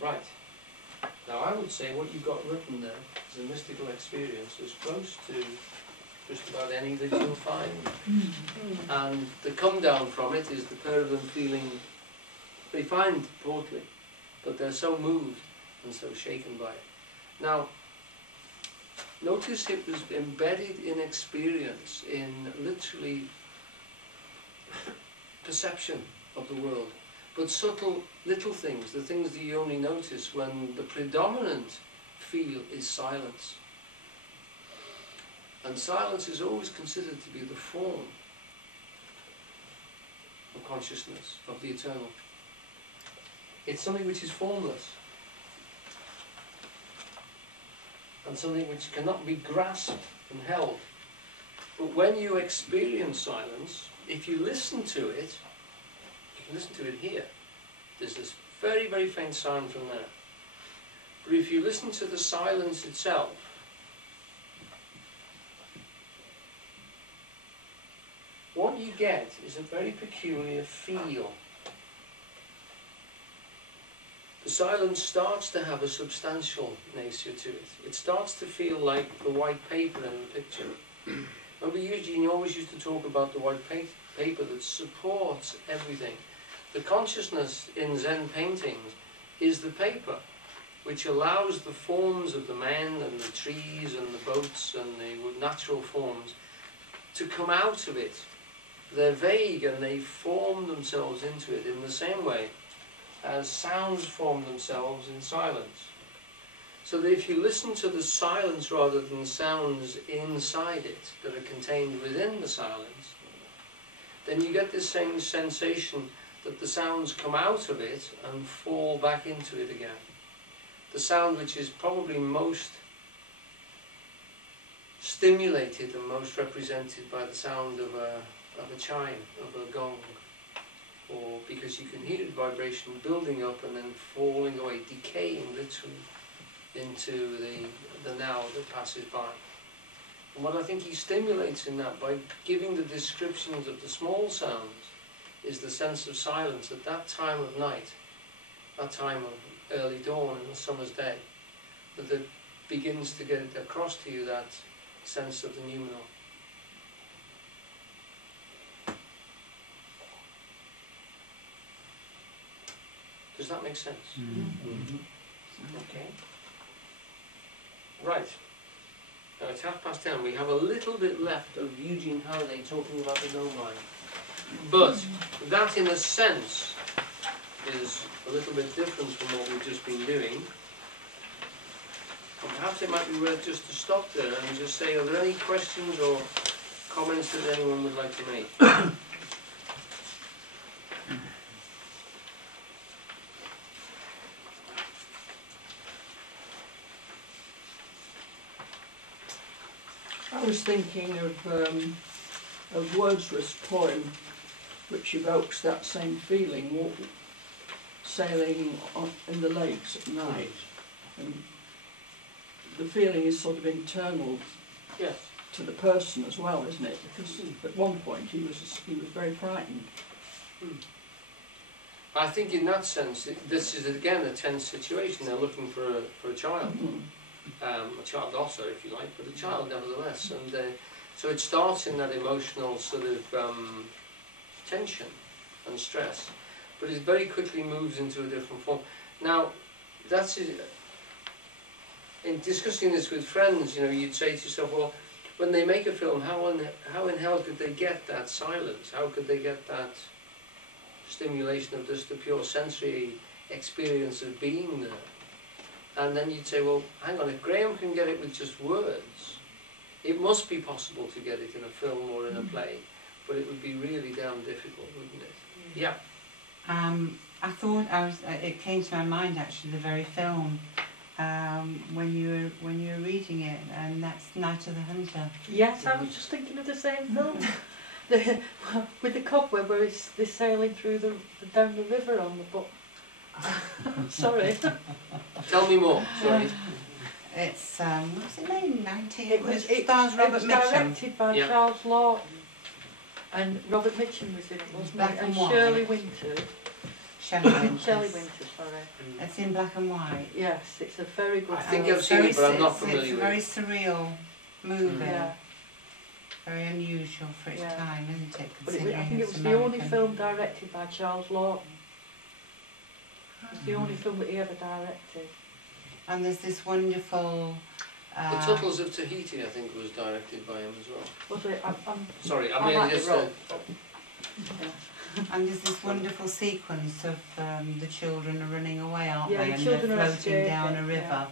Right. Now I would say what you've got written there is a mystical experience as close to just about any that you'll find. And the come down from it is the pair of them feeling, they find portly, but they're so moved and so shaken by it. Now, notice it was embedded in experience, in literally perception of the world. But subtle little things, the things that you only notice when the predominant feel is silence. And silence is always considered to be the form of consciousness, of the eternal. It's something which is formless. And something which cannot be grasped and held. But when you experience silence, if you listen to it, you can listen to it here. There's this very, very faint sound from there. But if you listen to the silence itself, what you get is a very peculiar feel. The silence starts to have a substantial nature to it. It starts to feel like the white paper in the picture. And you always used to talk about the white paper that supports everything. The consciousness in Zen paintings is the paper, which allows the forms of the men and the trees and the boats and the natural forms to come out of it. They're vague and they form themselves into it in the same way as sounds form themselves in silence. So that if you listen to the silence rather than sounds inside it that are contained within the silence, then you get this same sensation that the sounds come out of it and fall back into it again. The sound which is probably most stimulated and most represented by the sound of a chime, of a gong, or because you can hear the vibration building up and then falling away, decaying literally into the now that passes by. And what I think he stimulates in that, by giving the descriptions of the small sounds, is the sense of silence at that time of night, that time of early dawn in a summer's day, that it begins to get across to you that sense of the noumenal. Does that make sense? Mm-hmm. Okay. Right. Now it's 10:30. We have a little bit left of Eugene Halliday talking about the no-mind. But that, in a sense, is a little bit different from what we've just been doing. And perhaps it might be worth just to stop there and just say, are there any questions or comments that anyone would like to make? I was thinking of Wordsworth's poem, which evokes that same feeling, sailing in the lakes at night. And the feeling is sort of internal, yes, to the person as well, isn't it? Because at one point he was very frightened. I think in that sense, this is again a tense situation. They're looking for a child. A child also, if you like, but a child nevertheless. And so it starts in that emotional sort of tension and stress, but it very quickly moves into a different form. Now, that's it. In discussing this with friends, you know, you'd say to yourself, well, when they make a film, how in hell could they get that silence? How could they get that stimulation of just the pure sensory experience of being there? And then you'd say, well, hang on, if Grahame can get it with just words, it must be possible to get it in a film or in a play, but it would be really damn difficult, wouldn't it? Yeah. I thought it came to my mind actually, the very film, when you were reading it, and that's Night of the Hunter. Yes, I was just thinking of the same film. With the cobweb where they're sailing through down the river on the boat. Sorry. Tell me more. Sorry. It's what's it named? It stars Robert Mitchum. Directed by Charles Law, and Robert Mitchum was in it, wasn't Black it? And and white. Shirley Winter. Shelley Winters. Shelley Winters, sorry. It's in black and white. Yes, it's a very good I think film. I've seen it, but I'm not familiar It's a with very it. surreal movie. Yeah, Very unusual for its Yeah. time, isn't it? but I Considering think it it's was the only American. film directed by Charles Lawton. It's the only film that he ever directed. And there's this wonderful. The Tuttles of Tahiti, I think, was directed by him as well. Was it? I'm Sorry, I I mean, might be just wrong. And there's this wonderful sequence of the children are running away, aren't Yeah, they? the And children they're are floating down a escaping, river.